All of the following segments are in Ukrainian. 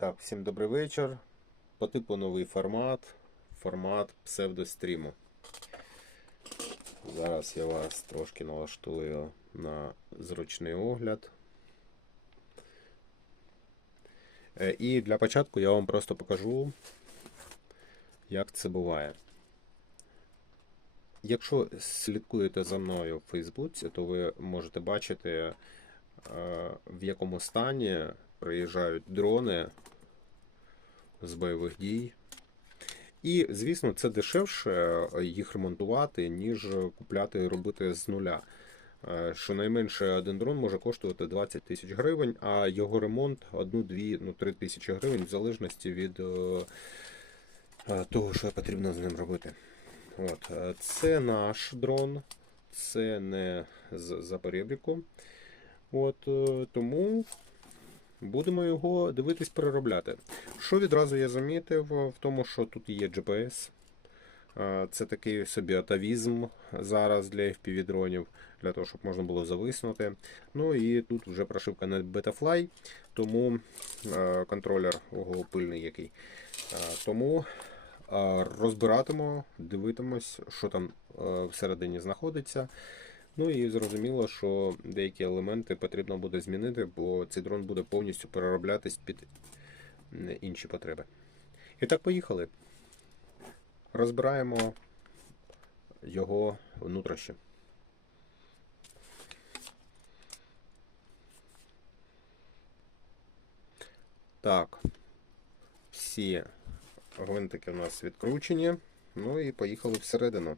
Так, всім добрий вечір. По типу новий формат. Формат псевдостріму. Зараз я вас трошки налаштую на зручний огляд. Е, І для початку я вам просто покажу, як це буває. Якщо слідкуєте за мною в Фейсбуці, то ви можете бачити, е, в якому стані приїжджають дрони з бойових дій. І, звісно, це дешевше їх ремонтувати, ніж купляти і робити з нуля. Е, Щонайменше один дрон може коштувати 20 тисяч гривень, а його ремонт 1-2, ну 3 тисячі гривень, в залежності від е, е, того, що потрібно з ним робити. От. е, Це наш дрон, це не з за перебріку. Е, тому будемо його дивитись переробляти. Що відразу я замітив в тому, що тут є GPS. Це такий собі атавізм зараз для FPV-дронів, для того, щоб можна було зависнути. Ну і тут вже прошивка на Betafly, тому контролер ого, пильний який. Тому розбиратимо, дивитимось, що там всередині знаходиться. Ну і зрозуміло, що деякі елементи потрібно буде змінити, бо цей дрон буде повністю перероблятись під інші потреби. І так, поїхали. Розбираємо його внутрішнє. Так, всі гвинтики у нас відкручені. Ну і поїхали всередину.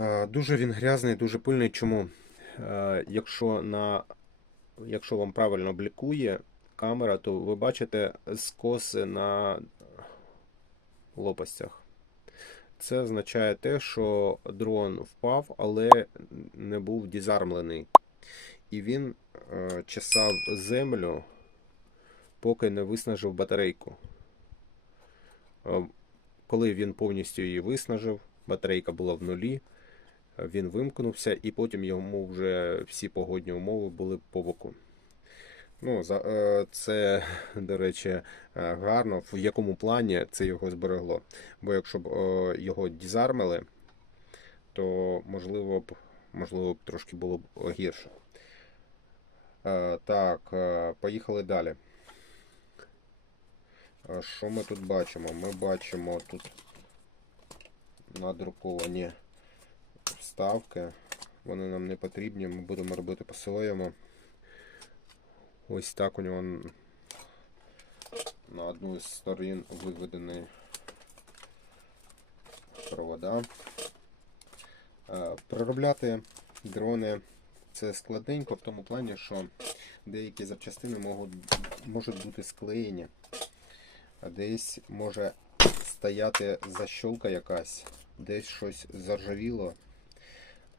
Е, Дуже він грязний, дуже пильний. Чому? Е, Якщо на якщо вам правильно блікує камера, то ви бачите скоси на лопастях. Це означає те, що дрон впав, але не був дізармлений. І він е, чесав землю, поки не виснажив батарейку. Коли він повністю її виснажив, батарейка була в нулі, він вимкнувся, і потім йому вже всі погодні умови були по боку. Ну, е, це, до речі, е, гарно, в якому плані це його зберегло. Бо якщо б е, його дізармили, то можливо б, можливо б трошки було б гірше. Так, поїхали далі. Що ми тут бачимо? Ми бачимо тут надруковані вставки. Вони нам не потрібні, ми будемо робити по-своєму. Ось так у нього на одну з сторін виведені провода. Е, Переробляти дрони це складненько в тому плані, що деякі запчастини можуть, можуть бути склеєні, а десь може стояти защолка якась, десь щось заржавіло,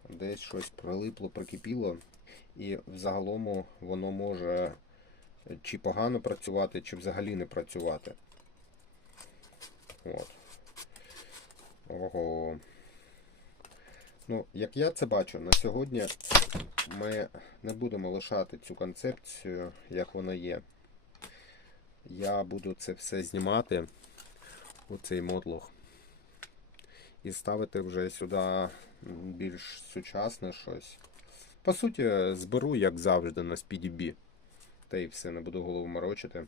десь щось прилипло, прикипіло, і взагалому воно може чи погано працювати, чи взагалі не працювати. От. Ого. Ну, як я це бачу, на сьогодні ми не будемо лишати цю концепцію, як вона є. Я буду це все знімати у цей мотлох і ставити вже сюди більш сучасне щось. По суті, зберу, як завжди, на SpeedyB. Та і все, не буду голову морочити.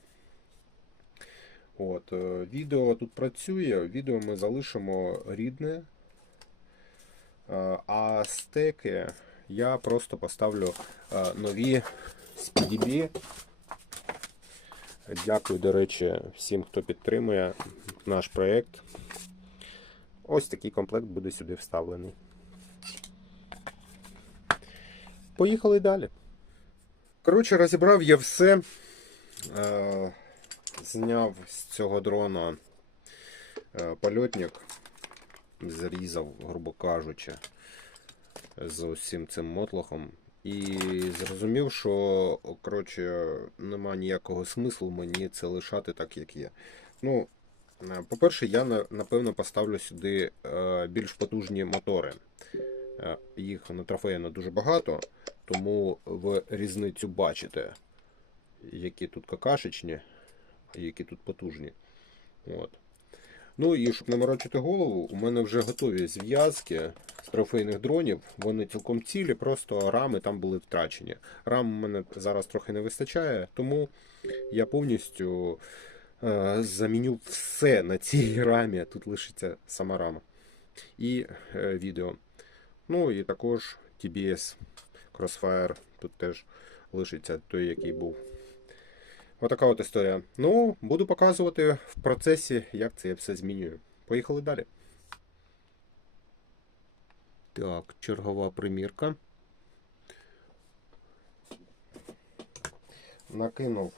От, е, відео тут працює, відео ми залишимо рідне. Е, А стеки я просто поставлю е, нові SpeedyB. Дякую, до речі, всім, хто підтримує наш проєкт. Ось такий комплект буде сюди вставлений. Поїхали далі. Коротше, розібрав я все. Е, зняв з цього дрона е, польотник, зрізав, грубо кажучи, з усім цим мотлохом. І зрозумів, що коротше, нема ніякого смислу мені це лишати так, як є. Ну, е, по-перше, я напевно поставлю сюди більш потужні мотори. Е, Їх натрофеєно дуже багато, тому ви різницю бачите, які тут какашечні, які тут потужні. От. Ну і щоб не морочити голову, у мене вже готові зв'язки з трофейних дронів. Вони цілком цілі, просто рами там були втрачені. Рам у мене зараз трохи не вистачає, тому я повністю е, заміню все на цій рамі. Тут лишиться сама рама. І е, відео. Ну і також TBS Crossfire. Тут теж лишиться той, який був. Отака от історія. Ну, буду показувати в процесі, як це я все змінюю. Поїхали далі. Так, чергова примірка. Накинув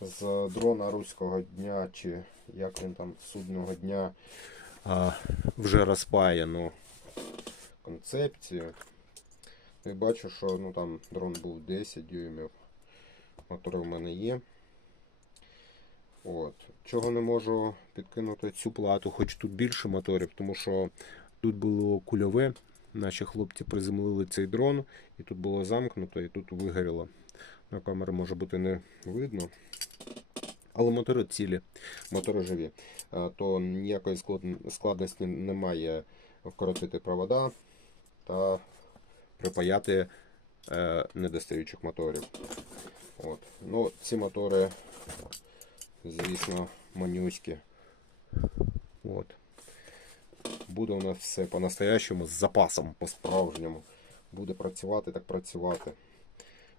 з дрона руського дня, чи як він там судного дня, а, вже розпаяну концепцію. І бачу, що ну, там дрон був 10 дюймів. Мотори в мене є. От. Чого не можу підкинути цю плату, хоч тут більше моторів, тому що тут було кульове. Наші хлопці приземлили цей дрон, і тут було замкнуто, і тут вигоріло. На камері може бути не видно. Але мотори цілі, мотори живі. Е, То ніякої складності немає вкоротити провода та припаяти е, недостаючих моторів. От. Ну, ці мотори, звісно, манюські. От. Буде у нас все по-настоящему з запасом, по-справжньому. Буде працювати, так працювати.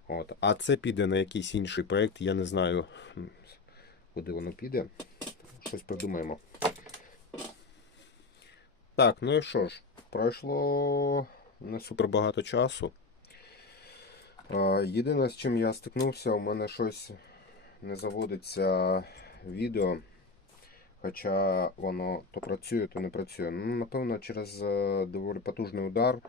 От. А це піде на якийсь інший проєкт, я не знаю, куди воно піде. Щось придумаємо. Так, ну і що ж, пройшло не супер багато часу. Єдине, з чим я стикнувся, у мене щось не заводиться відео. Хоча воно то працює, то не працює. Ну, напевно, через е, доволі потужний удар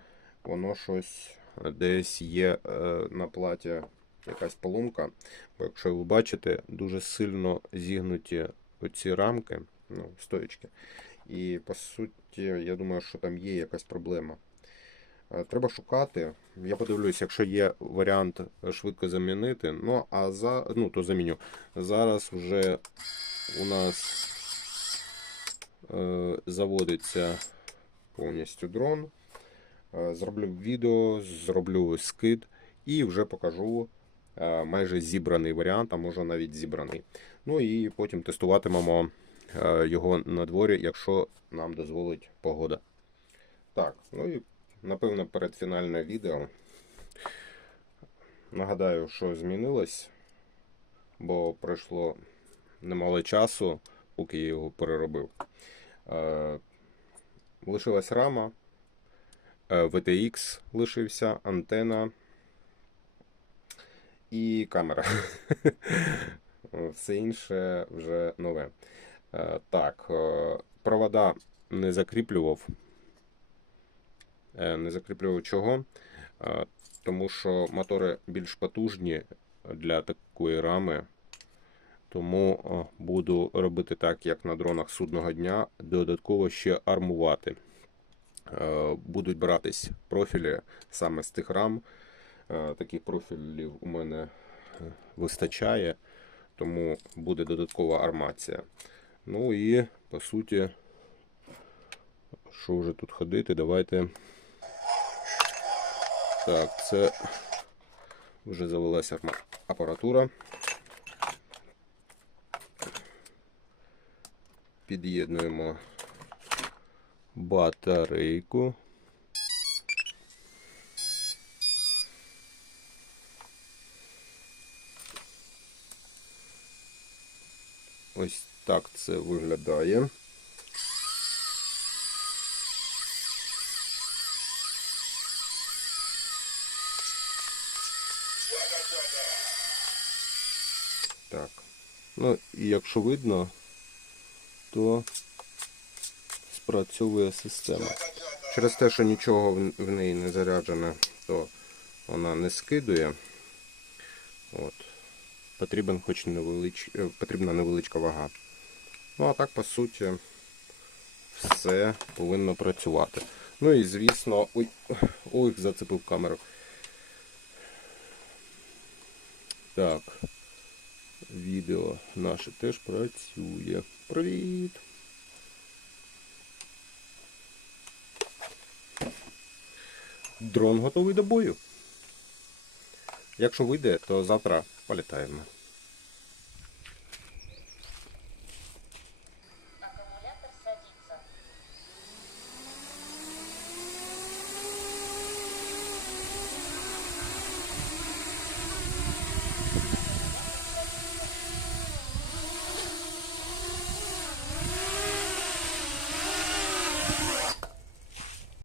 воно щось десь є е, на платі якась поломка. Бо якщо ви бачите, дуже сильно зігнуті оці рамки, ну, стоячки. І по суті, я думаю, що там є якась проблема. Е, Треба шукати. Я подивлюсь, якщо є варіант швидко замінити. Ну, а за, ну, то заміню. Зараз вже у нас е, заводиться повністю дрон. Е, Зроблю відео, зроблю скид і вже покажу е, майже зібраний варіант, а може навіть зібраний. Ну і потім тестуватимемо е, його на дворі, якщо нам дозволить погода. Так, ну і напевно перед фінальне відео. Нагадаю, що змінилось, бо пройшло немало часу, поки я його переробив. Е, лишилась рама, е, VTX лишився, антена і камера. Все інше вже нове. Е, так, провода не закріплював. Е, Не закріплював чого? Е, Тому що мотори більш потужні для такої рами. Тому буду робити так, як на дронах судного дня, додатково ще армувати. Е, Будуть братись профілі саме з тих рам. Е, Таких профілів у мене е, вистачає, тому буде додаткова армація. Ну і по суті, що вже тут ходити, давайте. Так, це вже завелася апаратура. Під'єднуємо батарейку. Ось так це виглядає. Ну, і якщо видно, то спрацьовує система. Через те, що нічого в- неї не заряджене, то вона не скидує. От. Потрібен хоч невелич... е, потрібна невеличка вага. Ну а так, по суті, все повинно працювати. Ну і звісно, ой, ой, зацепив камеру. Так. Відео наше теж працює. Привіт! Дрон готовий до бою. Якщо вийде, то завтра політаємо.